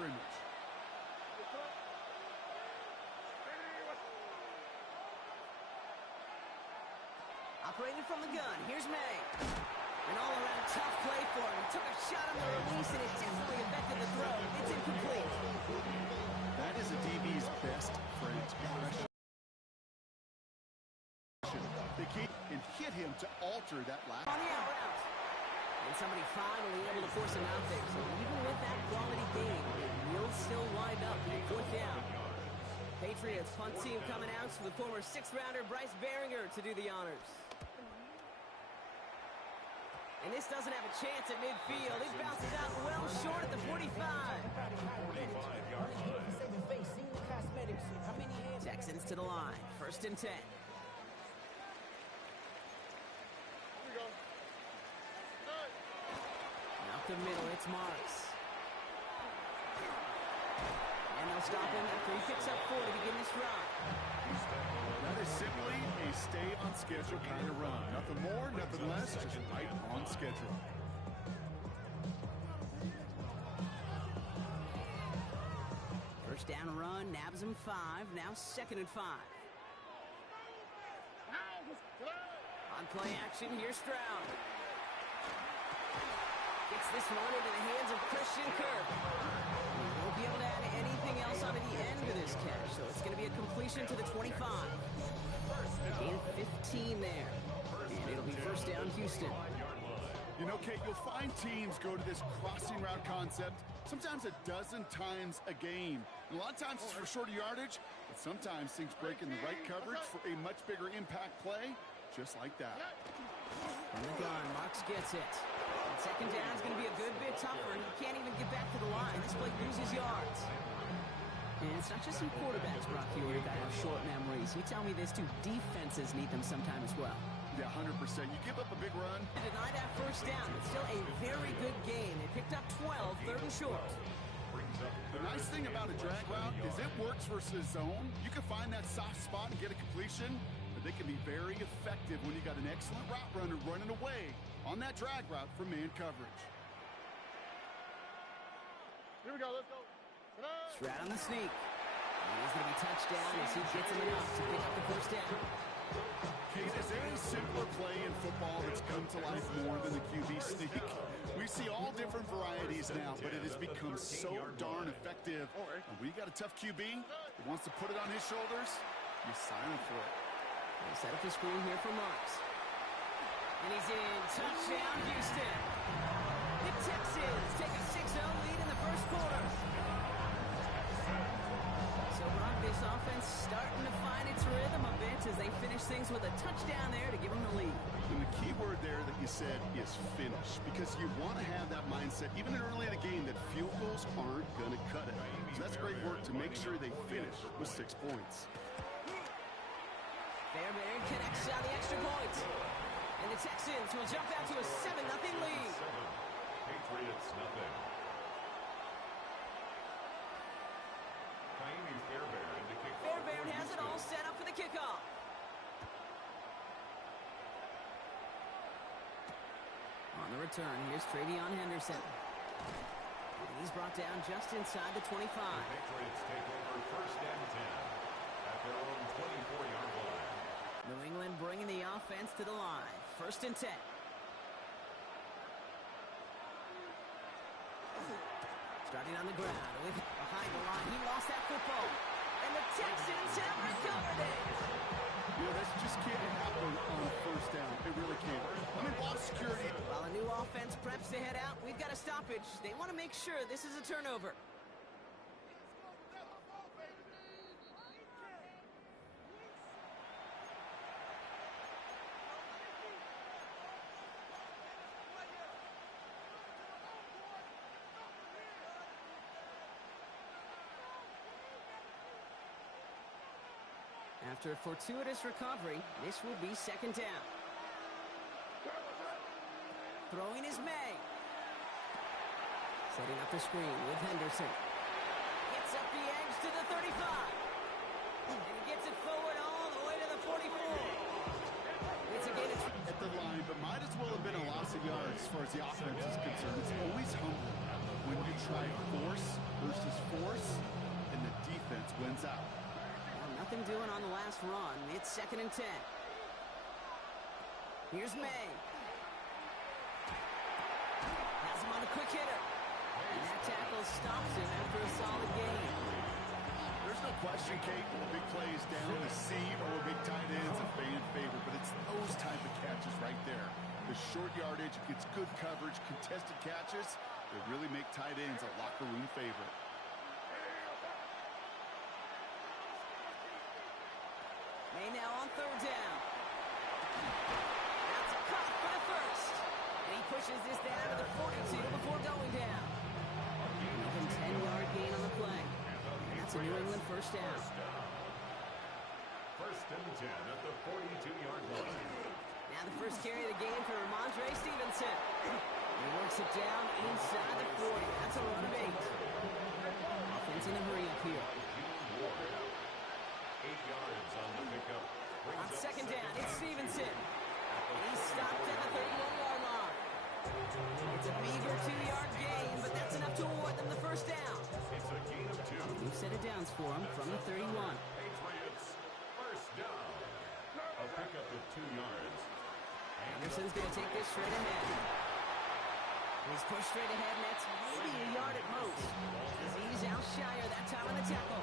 scrimmage. Operated from the gun. Here's May. An all-around tough play for him. He took a shot on the release, and it definitely affected the throw. It's incomplete. That is a DB's best friend. Pressure. They keep and hit him to alter that last. On the out route. And somebody finally able to force him out there. So even with that quality game, it will still wind up in 4th down. Patriots punt team coming out with former 6th-rounder Bryce Behringer to do the honors. And this doesn't have a chance at midfield. It bounces out well short at the 45. 45-yard line. Texans to the line. 1st and 10. Out the middle, it's Marks. And they'll stop him after he picks up 4 to begin this run. That is simply a stay-on-schedule kind of run. Nothing more, nothing less, just right on schedule. First down run, nabs him 5. Now 2nd and 5. On play action, here's Stroud. Gets this one into the hands of Christian Kirk. He won't be able to add anything else onto the end of this catch, so it's going to be a completion to the 25. Gain 15 there. And it'll be 1st down, Houston. You know, Kate, you'll find teams go to this crossing route concept sometimes a dozen times a game. And a lot of times it's for shorter yardage, but sometimes things break in the right coverage for a much bigger impact play, just like that. From the gun, Marks gets it. And 2nd down is going to be a good bit tougher. He can't even get back to the line. This play loses yards. And it's not just some quarterbacks, Brock Hewitt, that have short memories. You tell me this too, defenses need them sometime as well. Yeah, 100%. You give up a big run. Deny that 1st down. It's still a very good game. They picked up 12, 3rd and short. The nice thing about a drag route is it works versus zone. You can find that soft spot and get a completion, but they can be very effective when you got an excellent route runner running away on that drag route from man coverage. Here we go, let's go. Stroud on the sneak. And he's going to be touchdown as he gets him enough to pick up the 1st down. Kate, is there a simpler play in football that's come to life more than the QB sneak? We see all different varieties now, but it has become so darn effective. And when you got a tough QB that wants to put it on his shoulders, you sign him for it. They set up the screen here for Marks. And he's in. Touchdown, Houston. The Texans take a 6-0 lead in the 1st quarter. So, Brock, this offense starting to find its rhythm a bit as they finish things with a touchdown there to give them the lead. And the key word there that you said is finish, because you want to have that mindset, even early in the game, that field goals aren't going to cut it. So that's great work to make sure they finish with 6 points. Fairbairn connects on the extra point. And the Texans will jump out to a 7-0 lead. Patriots nothing. Fairbairn has it all set up for the kickoff. On the return, here's Travion Henderson. And he's brought down just inside the 25. Patriots take over 1st and 10 at their own 24-yard line. New England bringing the offense to the line. 1st and 10. Starting on the ground with behind the line. He lost that football. And the Texans have recovered it. You know, this just can't happen on 1st down. It really can't. I mean, ball security. While a new offense preps to head out, we've got a stoppage. They want to make sure this is a turnover. After a fortuitous recovery, this will be 2nd down. Throwing is May. Setting up the screen with Henderson. Gets up the edge to the 35. And he gets it forward all the way to the 44. It's a gain At the line, but might as well have been a loss of yards as far as the offense is concerned. It's always humbling when you try force versus force, and the defense wins out. Well, nothing doing on the last run. It's 2nd and 10. Here's May. Has him on a quick hitter. And that tackle stops him after a solid gain. There's no question, Kate, when the big plays down the seam or big tight ends and fan favorite, but it's those type of catches right there. The short yardage, gets good coverage, contested catches, they really make tight ends a locker room favorite. May now on 3rd down. That's a cut for the first. And he pushes this down to the 42 before going down. Even 10-yard gain on the play. And that's a New England first down. 1st and 10 at the 42-yard line. Now the first carry of the game for Ramondre Stevenson. He works it down inside the 40. That's a run of 8. Offense in a hurry up here. 8 yards on the pickup. On 2nd down, it's Stevenson. And he's stopped at the 31-yard line. It's a meager 2-yard gain, but that's enough to award them the first down. It's a gain of 2. New set of downs for him from the 31. Patriots, first down. A pickup of 2 yards. Anderson's going to take this straight ahead. He's pushed straight ahead, and that's maybe a yard at most. He's out shyer that time on the tackle.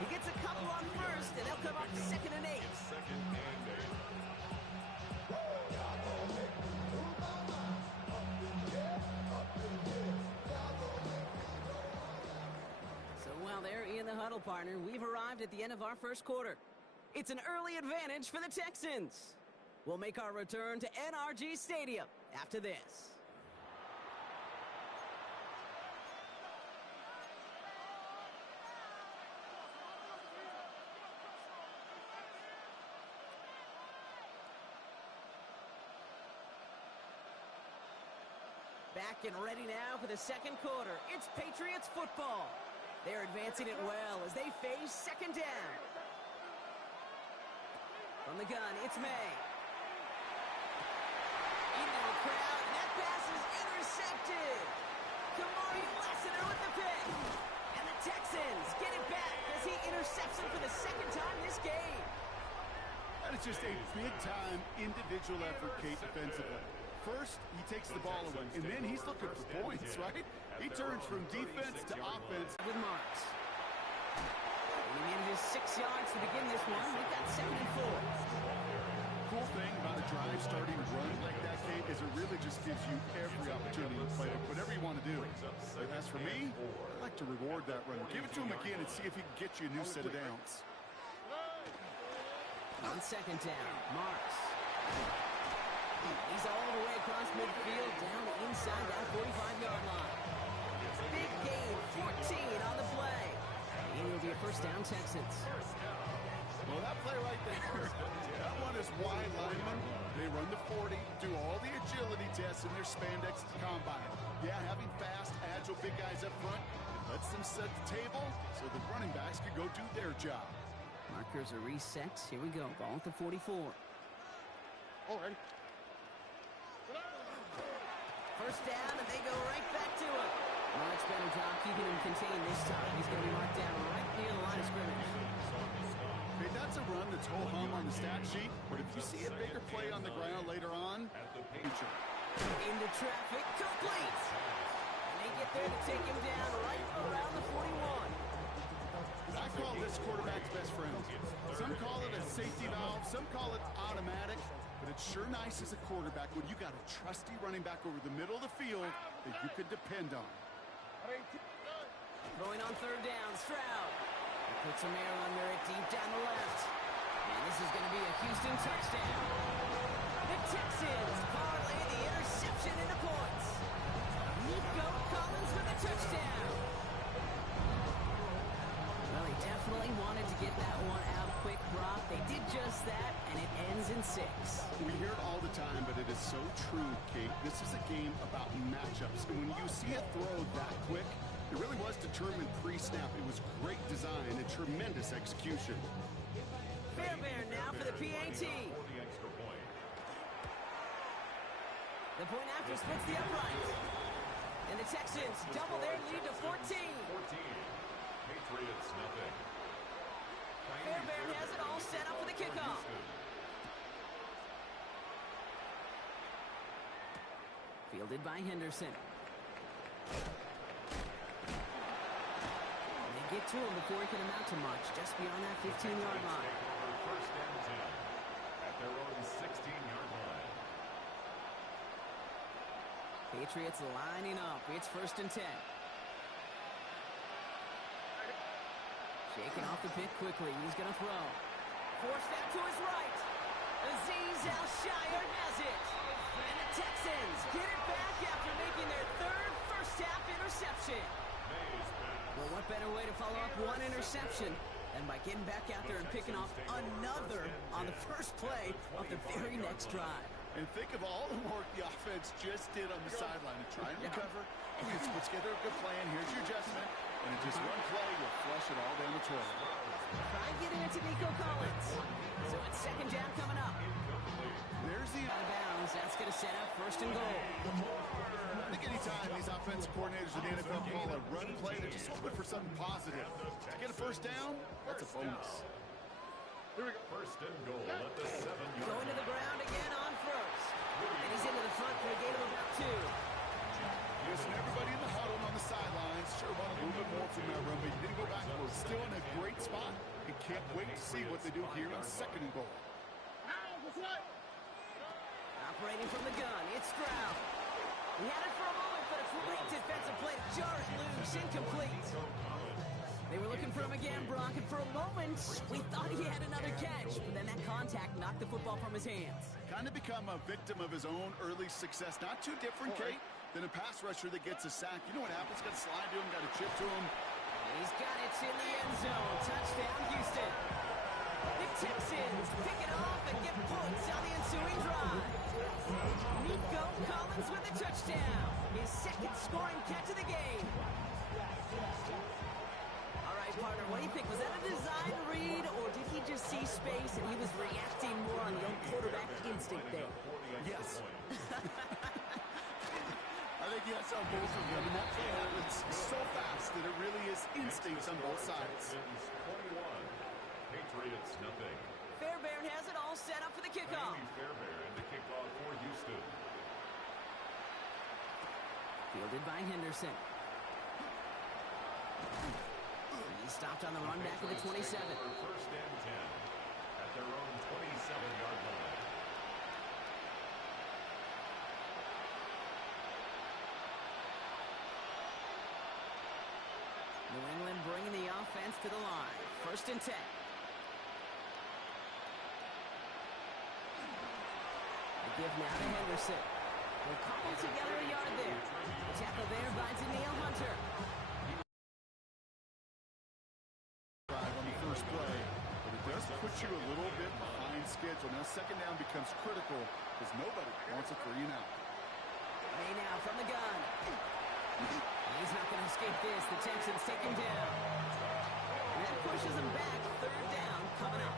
He gets a couple on first, and they'll come up 2nd and 8. 2nd and 8. So while they're in the huddle, partner, we've arrived at the end of our first quarter. It's an early advantage for the Texans. We'll make our return to NRG Stadium after this. Back and ready now for the 2nd quarter. It's Patriots football. They're advancing it well as they face 2nd down. From the gun, it's May. Into the crowd, and that pass is intercepted. Kamari Lassiter with the pick. And the Texans get it back as he intercepts him for the 2nd time this game. That is just a big-time individual effort, Kate, defensively. First, he takes the ball away, and then he's looking for points, right? He turns from defense to offense. With Marks. And he manages 6 yards to begin this one. We've got 2nd and 4. Cool thing about a drive starting running like that, Kate, is it really just gives you every opportunity to play whatever you want to do. But as for me, I like to reward that runner. Give it to him again and see if he can get you a new set of downs. On 2nd down, Marks. He's all the way across midfield, down inside that 45-yard line. Big gain, 14 on the play. And it'll be a first down, Texans. Well, that play right there, that one is wide lineman. They run the 40, do all the agility tests in their spandex at the combine. Yeah, having fast, agile, big guys up front, it lets them set the table so the running backs can go do their job. Markers are reset. Here we go. Ball at the 44. All right. First down, and they go right back to it. Much better job keeping him contained this time. He's going to be marked down right near the line of scrimmage. Okay, that's a run that's whole hum on the stat sheet, but if you see a bigger play on the ground later on, feature. Into traffic, complete. And they get there to take him down right around the 41. I call this quarterback's best friend. Some call it a safety valve, some call it automatic, but it's sure nice as a quarterback when you got a trusty running back over the middle of the field that you can depend on. Throwing on 3rd down, Stroud. He puts some air under it deep down the left. And this is going to be a Houston touchdown. The Texans parlay the interception into points. Nico Collins with a touchdown. Well, he definitely wanted to get that one out quick, Brock. They did just that, and it ends in 6. We hear it all the time, but it is so true, Kate. This is a game about matchups. And when you see a throw that quick, it really was determined pre-snap. It was great design and tremendous execution. Fairbairn now for the PAT. The point after splits the upright. And And the Texans double their lead to 14. 14. Patriots, nothing. Fairbairn has it all set up for the kickoff. Fielded by Henderson. They get to him before he can amount to much, just beyond that 15-yard line. First and 10 at their own 16-yard line. Patriots lining up. It's first and 10. Shaking off the pick quickly. He's going to throw. Forced out to his right. Azeez Al-Shire has it. And the Texans get it back after making their third first-half interception. Well, what better way to follow up one interception than by getting back out there and picking off another on the first play of the very next drive. And think of all the work the offense just did on the sideline to try and recover. And it's put together a good plan. Here's your adjustment. And in just one play will flush it all down the toilet. Try getting it to Nico Collins. So it's second down coming up. There's the Out of bounds. That's going to set up first and goal. I think anytime these offensive coordinators in the NFL call a run play, they're just hoping for something positive. To get a first down, that's a bonus. Here we go. First and goal at the 7-yard Going to the ground again on first. And he's into the front for a gain of about 2. Yes, and everybody in the huddle and on the sidelines sure want a little bit more from that run, but he didn't go backwards. Still in a great spot. And can't wait to see what they do here on second and goal. Operating from the gun, it's Stroud. He had it for a moment, but a great defensive play to jar it loose, incomplete. They were looking for him again, Brock, and for a moment, we thought he had another catch, but then that contact knocked the football from his hands. Kind of become a victim of his own early success. Not too different, Kate, than a pass rusher that gets a sack. You know what happens? Got to slide to him, got to chip to him. He's got it in the end zone. Touchdown, Houston. The Texans pick it off and get points on the ensuing drive. Nico Collins with a touchdown. His second scoring catch of the game. All right, partner, what do you think? Was that a design read, or did he just see space and he was reacting more on the old quarterback instinct there? Yes. I think yes on both of them, and that play happens so fast that it really is instincts on both sides. 21. Patriots, nothing. Fairbairn has it all set up for the kickoff. Fairbairn, the kickoff for Houston. Fielded by Henderson. He stopped on the run back of the 27. First and 10 at their own 27-yard line. New England bringing the offense to the line. First and 10. The give now to Henderson. They'll cobble together a yard there. The tackle there by Danielle Hunter. On the first play, but it does put you a little bit behind schedule. Now second down becomes critical because nobody wants a 3 and out. May now from the gun. He's not going to escape this. The Texans take him down. And that pushes him back. Third down coming up.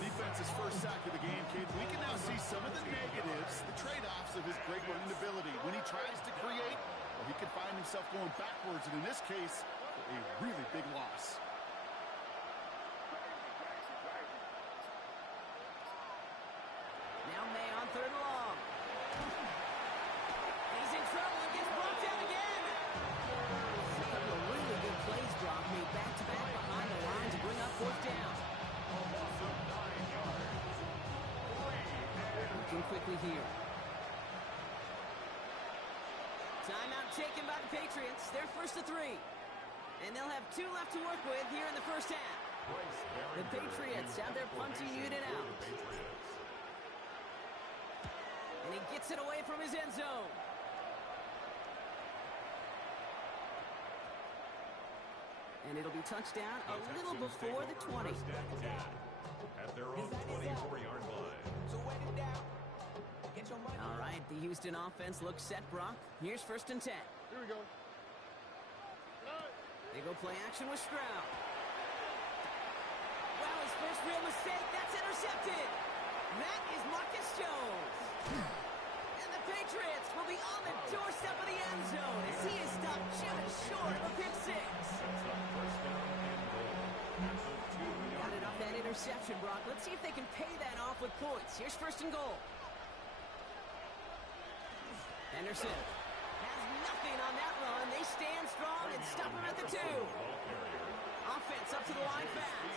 Defense's first sack of the game, Kate. We can now see some of the negatives, the trade-offs of his great running ability. When he tries to create, well, he can find himself going backwards, and in this case, a really big loss. Now May on third and long. He's in trouble and gets brought down again. A couple of really good plays, Brock, made back-to-back behind the line to bring up fourth down. Looking quickly here. Timeout taken by the Patriots. They're first to 3. And they'll have 2 left to work with here in the first half. The Patriots have their punting unit out. And he gets it away from his end zone. And it'll be touchdown a little before the 20. At their own 24-yard line. All right, the Houston offense looks set, Brock. Here's first and 10. Here we go. They go play action with Stroud. Wow, his first real mistake. That's intercepted. That is Marcus Jones. And the Patriots will be on the doorstep of the end zone as just short of a pick six. Sets up first down and goal at the 2-yard Got it off that interception, Brock. Let's see if they can pay that off with points. Here's first and goal. Henderson has nothing on that run. They stand strong and stop him at the 2. Offense up to the line fast.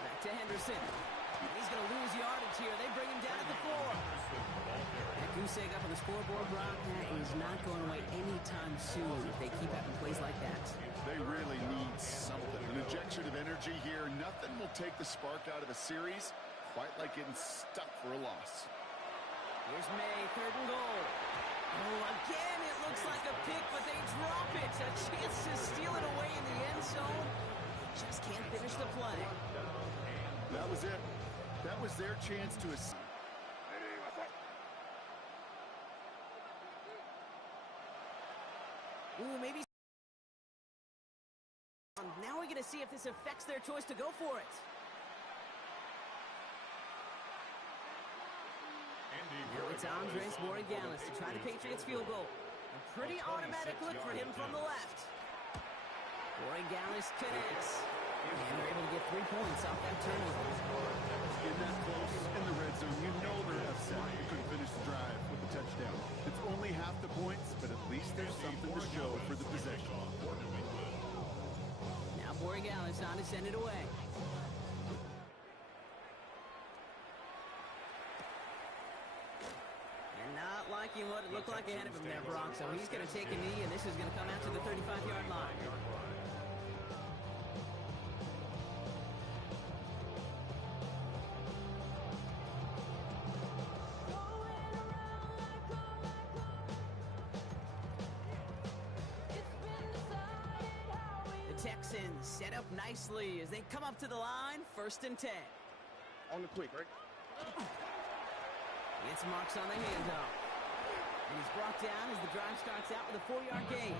Back to Henderson. And he's going to lose yardage here. They bring him down at the 4. That goose egg up on the scoreboard, Brock, that is not going away anytime soon if they keep having plays like that. They really need something. An injection of energy here. Nothing will take the spark out of a series quite like getting stuck for a loss. Here's May, third and goal. Oh, again, it looks like a pick, but they drop it. A chance to steal it away in the end zone. Just can't finish the play. That was it. That was their chance to... Ooh, maybe... Now we're going to see if this affects their choice to go for it. Now it's Andres Ruizhouse to try the Patriots field goal. A pretty automatic look for him from the left. Ruizhouse connects. And they're able to get 3 points off that turnover. In that close in the red zone, you know they're upset. They couldn't finish the drive with the touchdown. It's only half the points, but at least there's something to show for the possession. Now Ruizhouse on to send it away. And not liking what it looked like ahead of him there, Brock. So he's going to take a knee, and this is going to come out to the 35-yard line. Texans set up nicely as they come up to the line, 1st and 10. On the quick, right? Gets marks on the handoff. And he's brought down as the drive starts out with a 4-yard gain.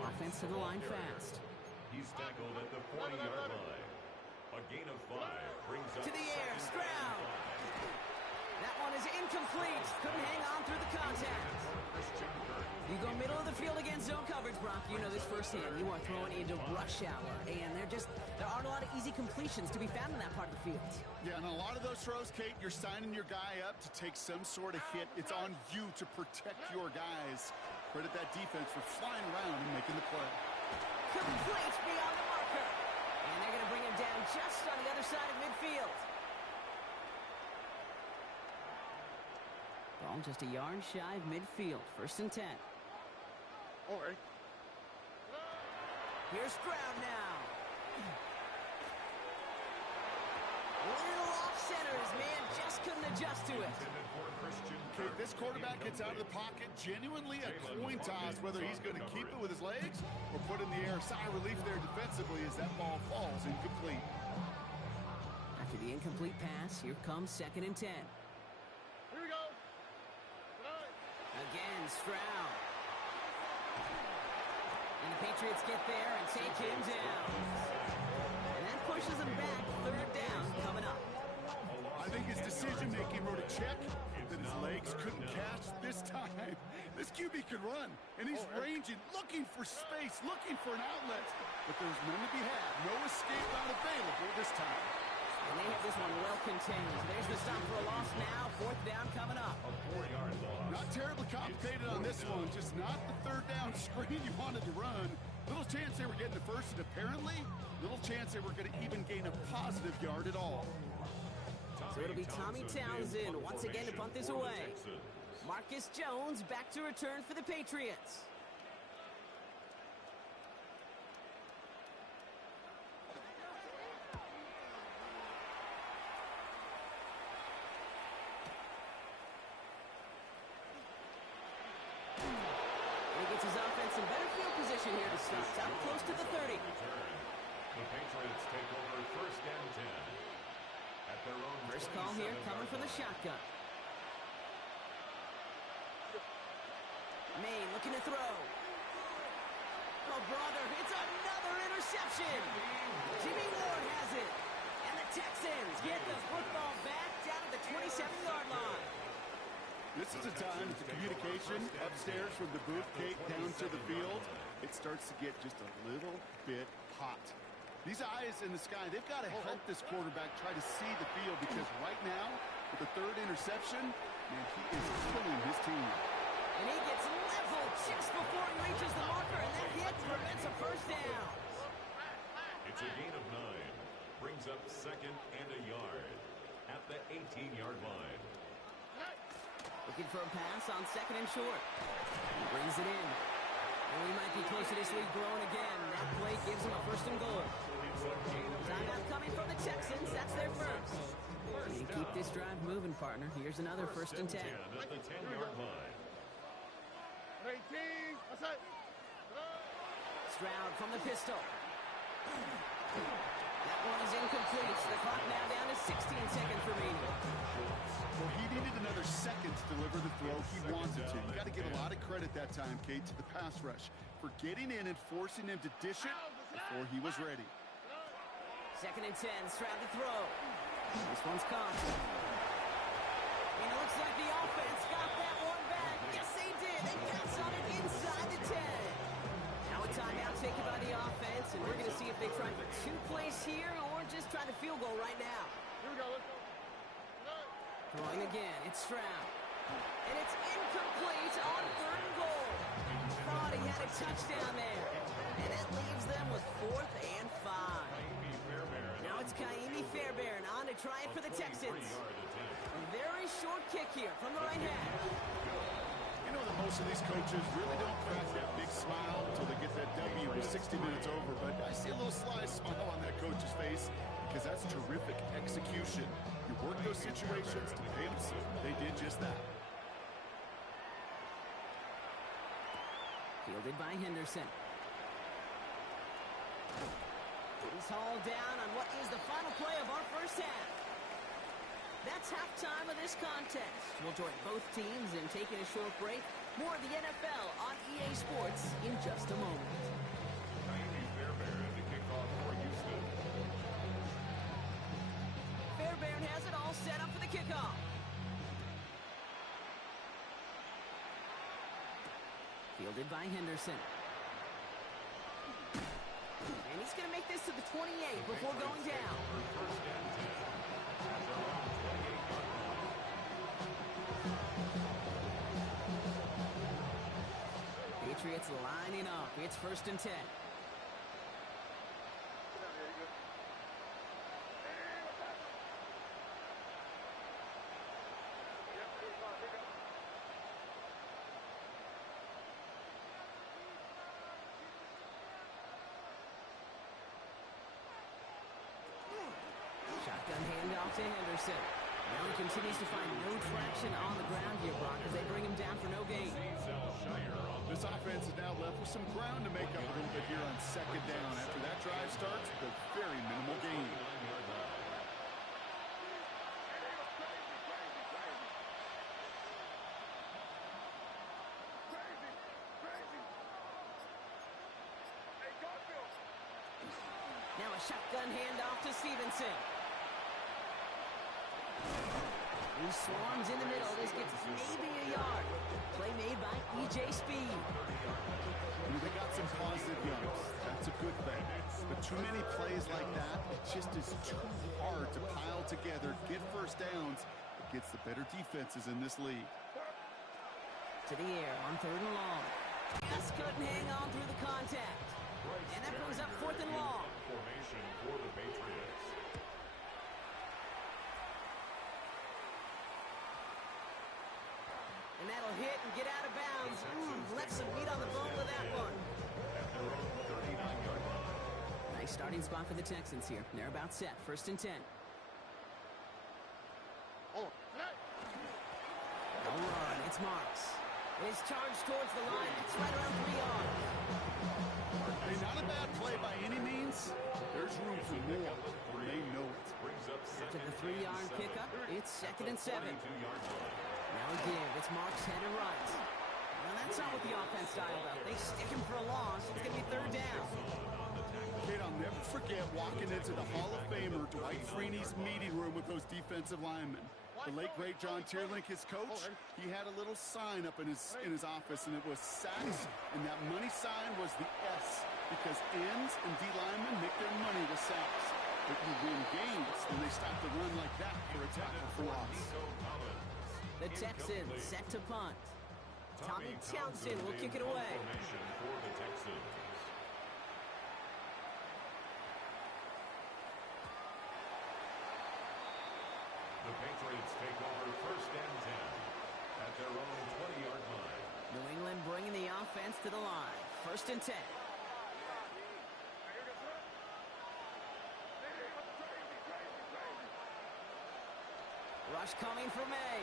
Offense to the line fast. He's tackled at the 40-yard line. A gain of 5 brings up To the air, Stroud. That one is incomplete. Couldn't hang on through the contact. You go middle of the field against zone coverage, Brock. You know this firsthand. You are throwing into rush hour. And there aren't a lot of easy completions to be found in that part of the field. Yeah, and a lot of those throws, Kate, you're signing your guy up to take some sort of hit. It's on you to protect your guys. Credit that defense for flying around and making the play. Complete beyond the marker. And they're going to bring him down just on the other side of midfield. Ball just a yard shy of midfield. 1st and 10. All right. Here's Stroud now. Little off center. His man just couldn't adjust to it. Okay, this quarterback gets out of the pocket. Genuinely a coin toss whether he's going to keep it with his legs or put in the air. Sigh of relief there defensively as that ball falls incomplete. After the incomplete pass, here comes 2nd and 10. Here we go. Again, Stroud. And the Patriots get there and take him down. And that pushes him back. 3rd down coming up. I think his decision-making wrote a check that his legs couldn't catch this time. This QB can run, and he's ranging, looking for space, looking for an outlet. But there's none to be had. No escape route available this time. And they have this one well contained. There's the stop for a loss now. 4th down coming up. A 4-yard loss. Not terribly complicated on this one. Just not the 3rd down screen you wanted to run. Little chance they were getting the first, and apparently, little chance they were going to even gain a positive yard at all. So it'll be Tommy Townsend once again to punt this away. Marcus Jones back to return for the Patriots. He gets his offense in better field position here to start. Out close to the 30. The Patriots take over 1st and 10. At their own First call here coming from the shotgun. Maine looking to throw. Oh, brother, it's another interception. Jimmy Ward has it. And the Texans get the football back down at the 27-yard line. This is a time that the communication upstairs from the booth gate down to the field, it starts to get just a little bit hot. These eyes in the sky, they've got to help this quarterback try to see the field, because right now, with the third interception, man, he is killing his team. And he gets leveled just before he reaches the marker, and that hit prevents a first down. It's a gain of 9. Brings up 2nd and a yard at the 18-yard line. Looking for a pass on 2nd and short. He brings it in. And we might be close to this lead growing again. That play gives him a 1st and goal. Timeout coming from the Texans. That's their first. And keep this drive moving, partner. Here's another 1st and 10. At the 10-yard line. Stroud from the pistol. That one is incomplete. The clock now down to 16 seconds remaining. Well, he needed another second to deliver the throw he wanted to. You got to give a lot of credit that time, Kate, to the pass rush for getting in and forcing him to dish it before he was ready. 2nd and 10. Stroud to throw. This one's caught. And it looks like the offense got that one back. Yes, they did. They pass on it inside the 10. Now a timeout taken by the offense, and we're going to see if they try for 2 plays here or just try to field goal right now. Here we go. Let's go. Throwing again. It's Stroud. And it's incomplete on 3rd and goal. Thought he had a touchdown there. And that leaves them with 4th and 5. Now it's Kaimi Fairbairn on to try it for the Texans. A very short kick here from the right hand. You know that most of these coaches really don't crack that big smile until they get that W with 60 minutes over, but I see a little sly smile on that coach's face because that's terrific execution. You work those situations to pay them. They did just that. Fielded by Henderson. He's hauled down on what is the final play of our first half. That's halftime of this contest. We'll join both teams in taking a short break. More of the NFL on EA Sports in just a moment. Kaimi Fairbairn to kick off for Houston. Fairbairn has it all set up for the kickoff. Fielded by Henderson. And he's going to make this to the 28 before going down. Patriots lining up. It's 1st and 10. Shotgun handoff to Henderson. Now he continues to find no traction on the ground here, Brock, as they bring him down for no gain. This offense is now left with some ground to make up a little bit here on 2nd down. After that drive starts, with a very minimal gain. Now a shotgun handoff to Stevenson. He swarms in the middle. This gets maybe a yard. Play made by E.J. Speed. They got some positive yards. That's a good thing. But too many plays like that, it just is too hard to pile together, get first downs against the better defenses in this league. To the air on 3rd and long. Just couldn't hang on through the contact. And that brings up 4th and long. Formation for the Patriots. And that'll hit and get out of bounds. Left some meat on the bone with that one. Nice starting spot for the Texans here. They're about set. 1st and 10. No run. It's Marks. His charge towards the line. It's right around 3 yards. Hey, not a bad play by any means. There's room for more, and they know it. After the 3-yard pickup, it's 2nd and 7. Now again, it's Marks headed right. Well, that's not what the offense dialed up. They stick him for a loss. It's going to be 3rd down. Kate, I'll never forget walking into the Hall of Famer Dwight Freeney's meeting room with those defensive linemen. The late, great John Tierlink, his coach, he had a little sign up in his office, and it was sacks, and that money sign was the S, because ends and D linemen make their money with sacks. But you win games when they stop the run like that for a tackle for loss. The Texans set to punt. Tommy Townsend will kick it away. For the Texans. The Patriots take over 1st and 10 at their own 20-yard line. New England bringing the offense to the line. 1st and 10. Rush coming for May.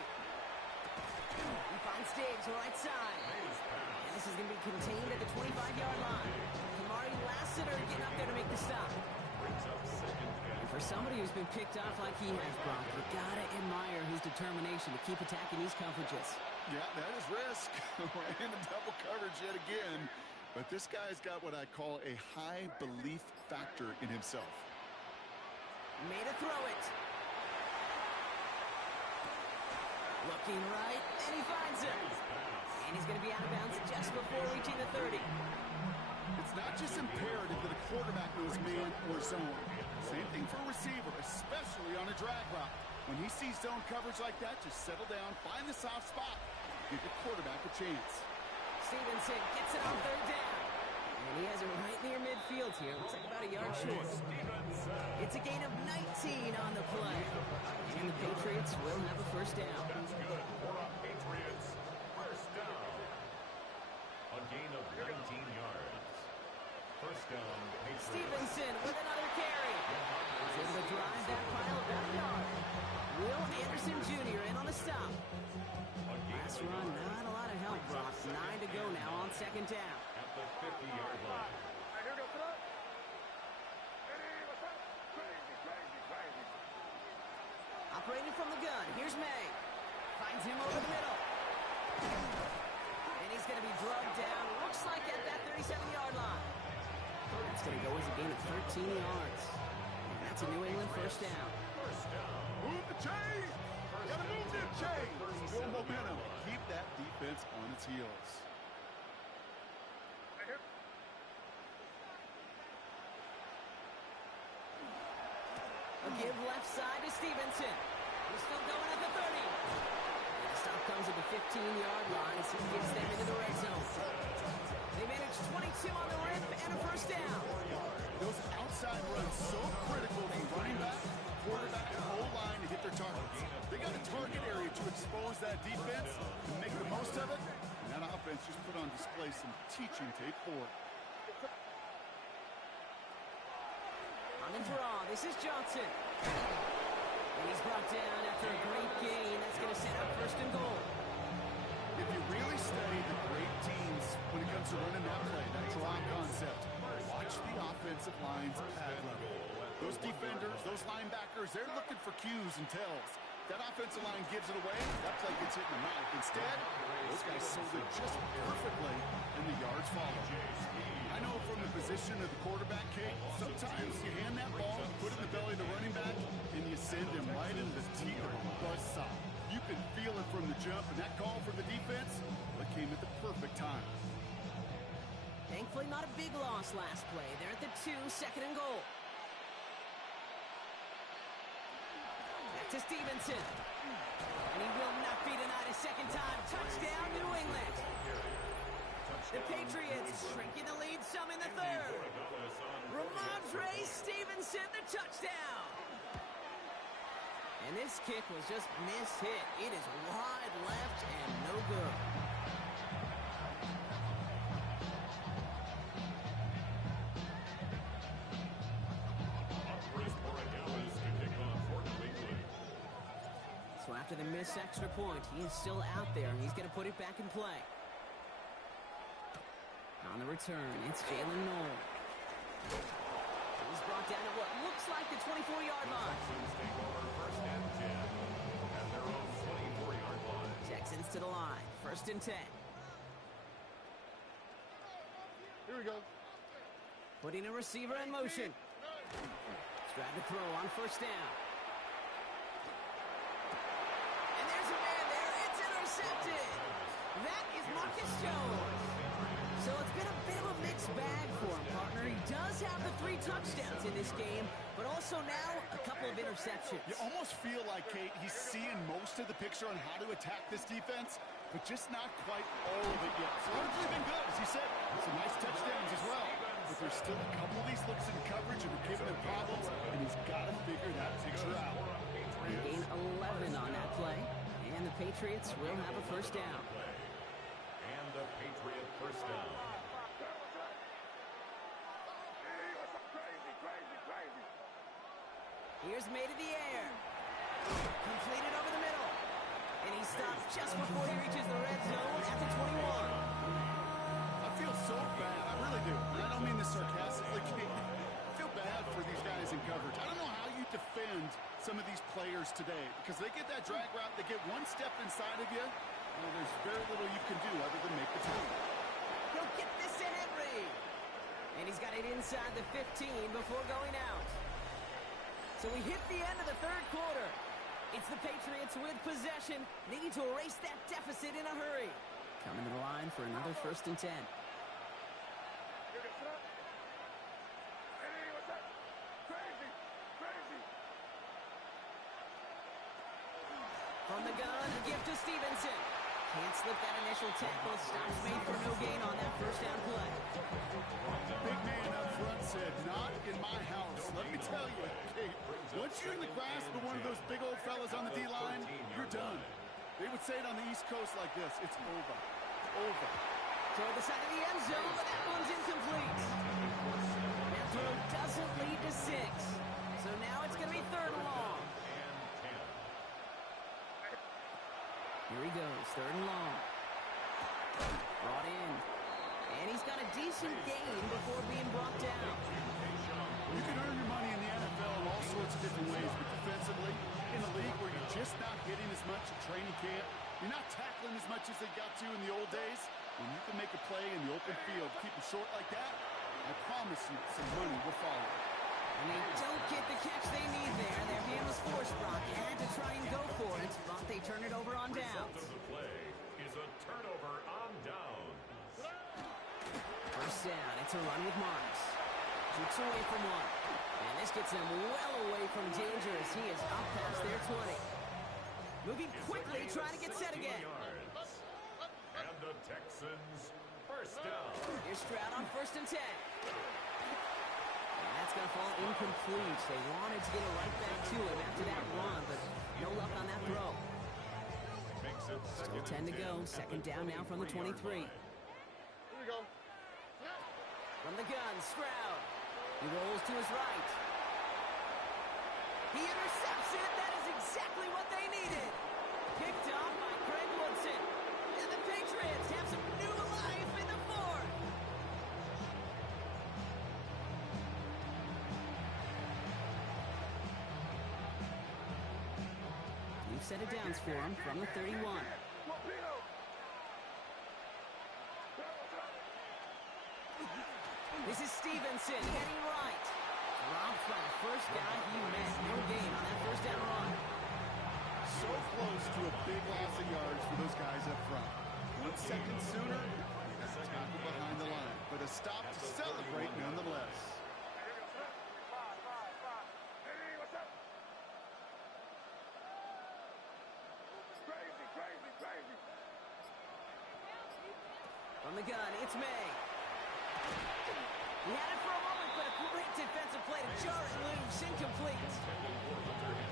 He finds Diggs, right side. And this is going to be contained at the 25-yard line. Kamari Lassiter getting up there to make the stop. And for somebody who's been picked off like he has, Brock, you gotta admire his determination to keep attacking these coverages. Yeah, that is risk. Ran into double coverage yet again. But this guy's got what I call a high belief factor in himself. Made a throw it. Looking right, and he finds him. And he's going to be out of bounds just before reaching the 30. It's not just imperative that a quarterback knows man or zone. Same thing for a receiver, especially on a drag route. When he sees zone coverage like that, just settle down, find the soft spot, give the quarterback a chance. Stevenson gets it on 3rd down. And he has it right near midfield here. Looks like about a yard short. It's a gain of 19 on the play. And the Patriots will have a 1st down. That's good for a Patriots 1st down. A gain of 19 yards. 1st down, Patriots. Stevenson with another carry. He's able to drive that pile about a yard. Will Anderson Jr. in on the stop. Last run, not a lot of help, Brock. 9 to go now on 2nd down. At the 50-yard line. Operating from the gun, here's May. Finds him over the middle. And he's going to be drugged down, looks like at that 37-yard line. That's going to go as a gain of 13 yards. And that's a New England 1st down. Move the chains! Gotta move them chains! Build momentum. Keep that defense on its heels. A give left side to Stevenson. He's still going at the 30. And the stop comes at the 15-yard line as he gets them into the red zone. They manage 22 on the rip and a 1st down. Those outside runs so critical from running back, quarterback, and whole line to hit their targets. They got a target area to expose that defense and make the most of it. And that offense just put on display some teaching tape for it. On the draw, this is Johnson. And he's brought down after a great gain. That's going to set up 1st and goal. If you really study the great teams when it comes to running that play, that draw concept, watch the offensive line's pad level. Those defenders, those linebackers, they're looking for cues and tells. That offensive line gives it away, that play gets hit in the mouth. Instead, those guys sold it just perfectly, and the yards follow. I know from the position of the quarterback kick, sometimes you hand that ball, put it in the belly of the running back, and you send him right into the teeth of a buzzsaw. You can feel it from the jump, and that call for the defense, well, it came at the perfect time. Thankfully, not a big loss last play. They're at the 2, 2nd and goal. Back to Stevenson. And he will not be denied a 2nd time. Touchdown, New England. The Patriots shrinking the lead some in the 3rd. Ramondre Stevenson, the touchdown. And this kick was just mishit. It is wide left and no good. So after the missed extra point, he is still out there, and he's going to put it back in play. On the return, it's Jalen Noel. He's brought down at what looks like the 24-yard line. Texans to the line, 1st and 10. Here we go. Putting a receiver in motion. Strap to throw on 1st down. there's a man there. It's intercepted. That is Marcus Jones. So it's been a bit of a mixed bag for him, partner. He does have the 3 touchdowns in this game, but also now a couple of interceptions. You almost feel like, Kate, he's seeing most of the picture on how to attack this defense, but just not quite all of it yet. So largely been good, as he said. Some nice touchdowns as well. But there's still a couple of these looks in coverage that are giving him problems, and he's got to figure that picture out. He gained 11 on that play, and the Patriots will have a first down. And the Patriot first down. Here's made in the air. Completed over the middle. And he stops just before he reaches the red zone at the 21. I feel so bad. I really do. And I don't mean this sarcastically. I feel bad for these guys in coverage. I don't know how you defend some of these players today, because they get that drag route, they get one step inside of you, well, there's very little you can do other than make the tackle. He'll get this to Henry. And he's got it inside the 15 before going out. So we hit the end of the third quarter. It's the Patriots with possession, needing to erase that deficit in a hurry. Coming to the line for another 1st and 10. From the gun, a gift to Stevenson. Can't slip that initial tackle. Stops made for no gain on that first down play. Big man up front said, not in my house. Let me tell you, Kate, once you're in the grasp of one of those big old fellas on the D-line, you're done. They would say it on the East Coast like this: it's over. Over. Toward the side of the end zone, but that one's incomplete. That throw doesn't lead to 6. So now it's going to be 3rd and long. Here he goes, 3rd and long. Brought in. And he's got a decent gain before being brought down. You can earn your money in the NFL in all sorts of different ways, but defensively, in a league where you're just not hitting as much at training camp, you're not tackling as much as they got to in the old days, when you can make a play in the open field, keep them short like that, I promise you some money will follow. And they don't get the catch they need there. Their man was forced, Brock. Had to try and go for it, but they turn it over on downs. The play is a turnover on downs. First down, it's a run with Marks. Shoots away from one. And this gets them well away from danger as he is up past their 20. Moving quickly, trying to get set again. And the Texans first down. Here's Stroud on 1st and 10. And that's going to fall incomplete. They wanted to get it right back to him after that run, but no luck on that throw. Still 10 to go. 2nd down now from the 23. Here we go. From the gun, Stroud. He rolls to his right. He intercepts it. That is exactly what they needed. Picked off by Craig Woodson. And the Patriots have some new life in the 4th. New set of downs for him from the 31. This is Stevenson heading right. Dropped by the first guy he met. No gain on that first down run. So close to a big loss of yards for those guys up front. 1 second sooner, a tackle behind the line. But a stop to celebrate nonetheless. From the gun, it's May. He had it for a moment, but a great defensive play to jar it loose, incomplete.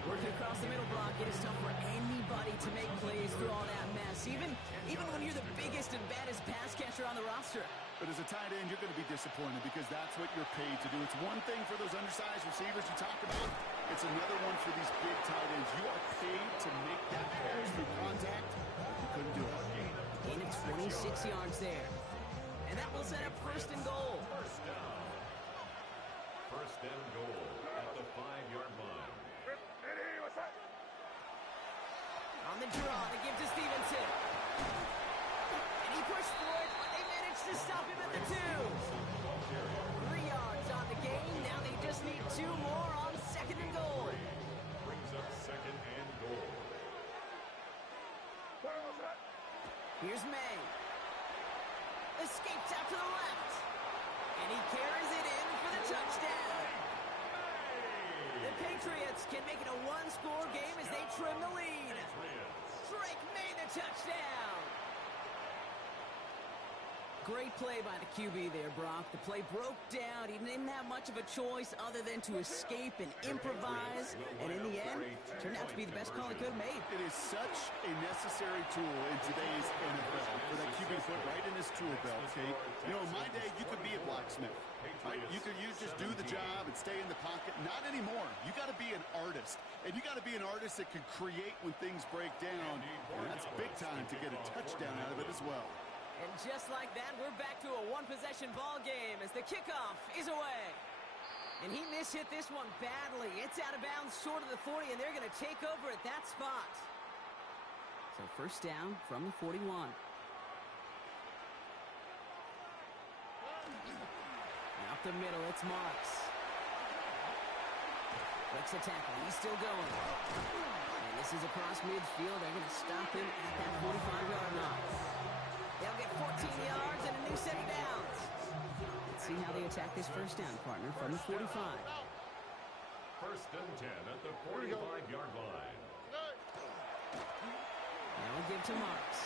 Working across the middle block, it is tough for anybody to make plays through all that mess, even when you're the biggest and baddest pass catcher on the roster. But as a tight end, you're going to be disappointed because that's what you're paid to do. It's one thing for those undersized receivers you talk about. It's another one for these big tight ends. You are paid to make that catch through contact, but you couldn't do it. Gain of 26 yards there. And that will set up 1st and goal. First and goal at the 5-yard line. On the draw, they give to Stevenson. And he pushed for it, but they managed to stop him at the 2. 3 yards on the gain. Now they just need 2 more on 2nd and goal. Brings up 2nd and goal. Here's May. Escapes out to the left. And he carries it in for the touchdown. The Patriots can make it a one-score game as they trim the lead. Drake made the touchdown. Great play by the QB there, Brock. The play broke down. He didn't have much of a choice other than to escape and improvise. And in the end, turned out to be the best call he could have made. It is such a necessary tool in today's NFL for that QB to put right in his tool belt, okay? You know, in my day, you could be a blacksmith, right? You just do the job and stay in the pocket. Not anymore. You got to be an artist. And you got to be an artist that can create when things break down. And that's big time to get a touchdown out of it as well. And just like that, we're back to a one-possession ball game as the kickoff is away. And he mishit this one badly. It's out of bounds short of the 40, and they're going to take over at that spot. So first down from the 41. Up the middle, it's Marks. Breaks the tackle. He's still going. And this is across midfield. They're going to stop him at that 45-yard line. They'll get 14 yards and a new set of downs. Let's see how they attack this first down, partner, from the 45. First and 10 at the 45-yard line. Now we'll give to Marks.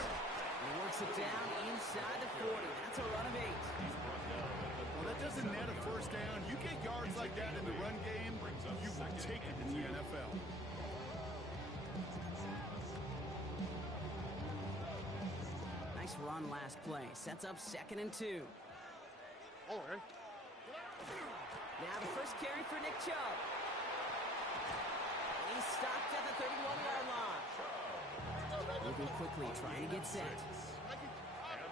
He works it down inside the 40. That's a run of 8. Well, that doesn't net a first down. You get yards like that in the run game, you will take it in the NFL. Nice run last play. Sets up 2nd and 2. All right. Now the first carry for Nick Chubb. He's stopped at the 31-yard line. Moving quickly, trying to get set. And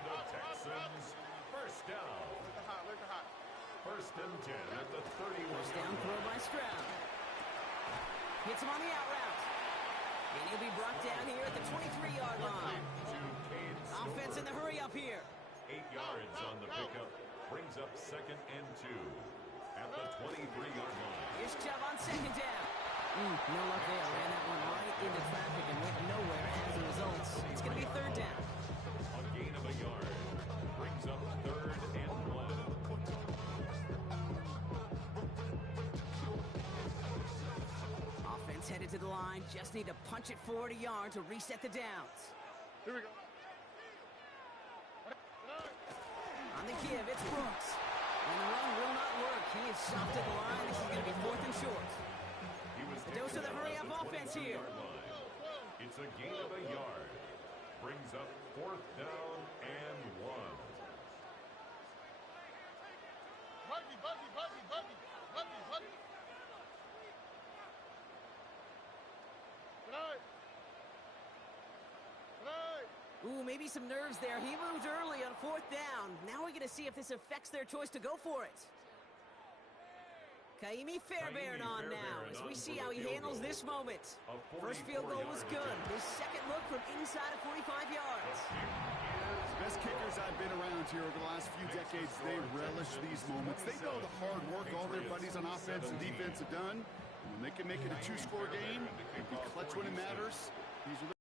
the Texans first down. First and 10 at the 31. First down throw by Stroud. Hits him on the out route. And he'll be brought down here at the 23-yard line. Offense in the hurry up here. 8 yards on the pickup. Brings up 2nd and 2 at the 23-yard line. Here's Chubb on 2nd down. No luck there. Ran that one right into traffic and went nowhere as a result. It's going to be 3rd down. A gain of a yard. Brings up 3rd and 1. Offense headed to the line. Just need to punch it forward a yard to reset the downs. Here we go. On the give, it's Brooks. And the run will not work. He is stopped at the line. This is going to be 4th and short. The dose of the hurry-up offense here. It's a gain of a yard. Brings up 4th down and 1. Buggy. Ooh, maybe some nerves there. He moved early on 4th down. Now we're going to see if this affects their choice to go for it. Kaimi Fairbairn on now as we see how he handles this moment. First field goal was good. His second look from inside of 45 yards. The best kickers I've been around here over the last few decades, they relish these moments. They know the hard work all their buddies on offense and defense have done. And when they can make it a 2-score game and be clutch when it matters, these are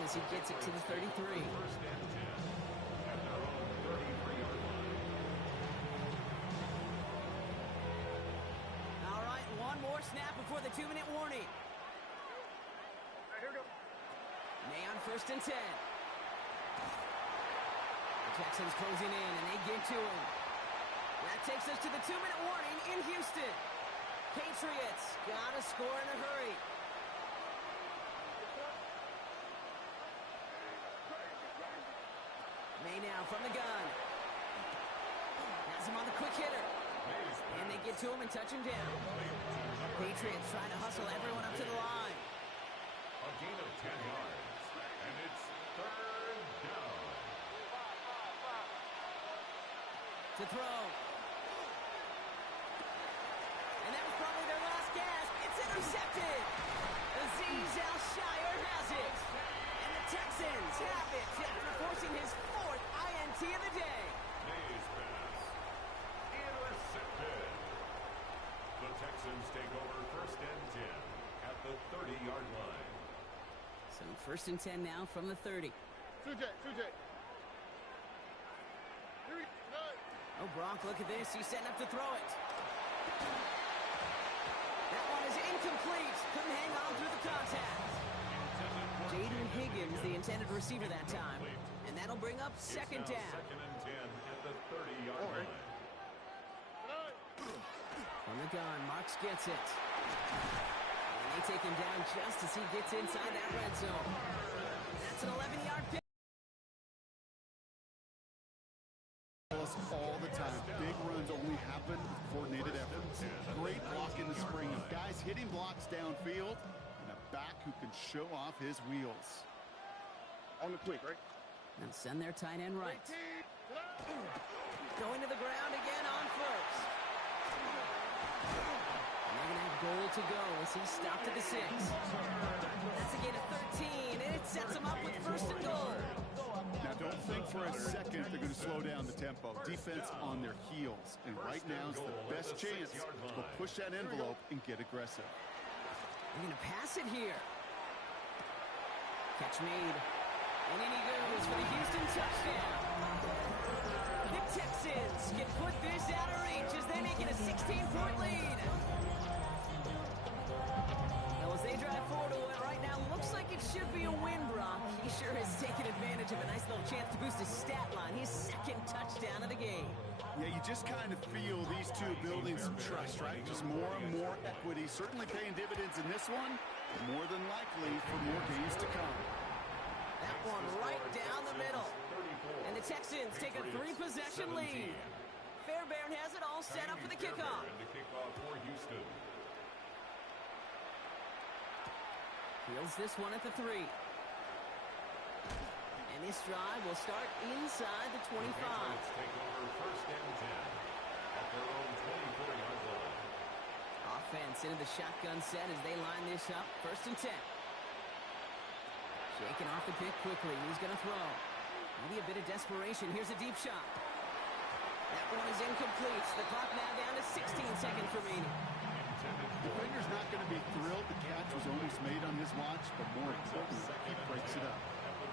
as he gets it to the 33. All right, one more snap before the 2-minute warning. Here we go. May on 1st and 10. The Texans closing in, and they get to him. That takes us to the 2-minute warning in Houston. Patriots got to score in a hurry. May now from the gun. Has him on the quick hitter. And they get to him and touch him down. Patriots trying to hustle everyone up to the line. A gain of 10 yards. And it's 3rd down. To throw. And that was probably their last gasp. It's intercepted. Azeez Al-Shire has it. And the Texans have it after forcing his 4th INT of the day. May's pass. Intercepted. First and 10 now from the 30. 2J. Here we go. Oh, Brock, look at this. He's setting up to throw it. That one is incomplete. Couldn't hang on through the contact. Jaden Higgins, the intended receiver that time. And that'll bring up second down. Second and 10 at the 30-yard line. From the gun, Marks gets it. And they take him down just as he gets inside that red zone. That's an 11-yard pick. All the time. Big runs only happen with coordinated effort. Great block in the spring of guys hitting blocks downfield and a back who can show off his wheels. On the quick, right? And send their tight end right. Going to the ground again on first. And they're going to have goal to go as he stopped at the 6. That's a gain of 13, and it sets him up with first and goal. Now, don't think for a second they're going to slow down the tempo. Defense on their heels. And right now is the best chance to push that envelope and get aggressive. They're going to pass it here. Catch made. And in he goes for the Houston touchdown. The Texans can put this out of reach as they make it a 16-point lead. Well, as they drive forward to it right now, looks like it should be a win, Brock. He sure has taken advantage of a nice little chance to boost his stat line. His second touchdown of the game. Yeah, you just kind of feel these two building some trust, right? Just more and more equity. Certainly paying dividends in this one. More than likely for more games to come. That one right down the middle. And the Texans take a 3-possession lead. Fairbairn has it all set up for the kickoff. Fields this one at the 3. And this drive will start inside the 25. Take over first and 10 at their own 24-yard line. Offense into the shotgun set as they line this up. First and 10. Shaking off the pick quickly. He's going to throw. Maybe a bit of desperation. Here's a deep shot. That one is incomplete. The clock now down to 16 seconds remaining. Defender's not going to be thrilled the catch was almost made on his watch, but more importantly, he breaks it up.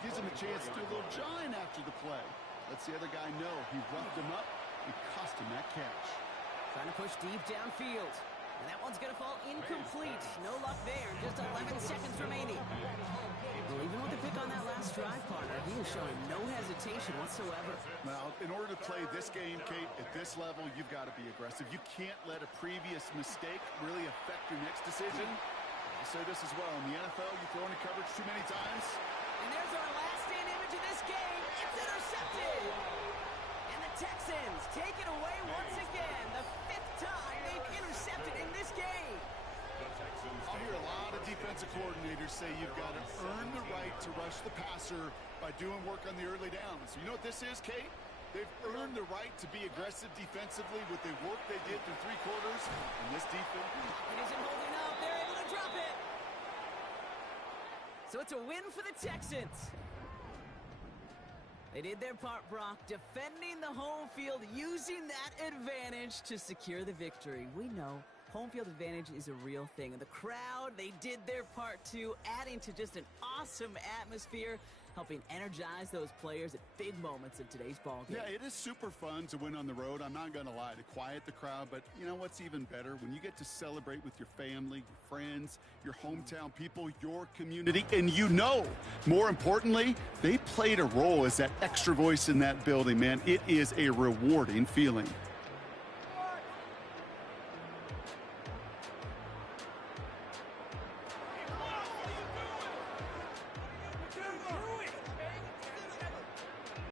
Gives him a chance to do a little jawing after the play. Lets the other guy know he roughed him up and cost him that catch. Trying to push deep downfield. And that one's going to fall incomplete. No luck there. Just 11 seconds remaining. Well, even with the pick on that last drive, partner, he was showing no hesitation whatsoever. Well, in order to play this game, Kate, at this level, you've got to be aggressive. You can't let a previous mistake really affect your next decision. I'll say this as well. In the NFL, you throw into coverage too many times. And there's our last stand image of this game. It's intercepted. And the Texans take it away once again. The 5th time they've intercepted in this game. I'll hear a lot of defensive coordinators say you've got to earn the right to rush the passer by doing work on the early downs. You know what this is, Kate? They've earned the right to be aggressive defensively with the work they did through 3 quarters. And this defense... It isn't holding up. They're able to drop it. So it's a win for the Texans. They did their part, Brock, defending the home field, using that advantage to secure the victory. We know home field advantage is a real thing. And the crowd, they did their part too, adding to just an awesome atmosphere, helping energize those players at big moments of today's ballgame. Yeah, it is super fun to win on the road. I'm not going to lie, to quiet the crowd. But you know what's even better? When you get to celebrate with your family, your friends, your hometown people, your community. And you know, more importantly, they played a role as that extra voice in that building, man. It is a rewarding feeling.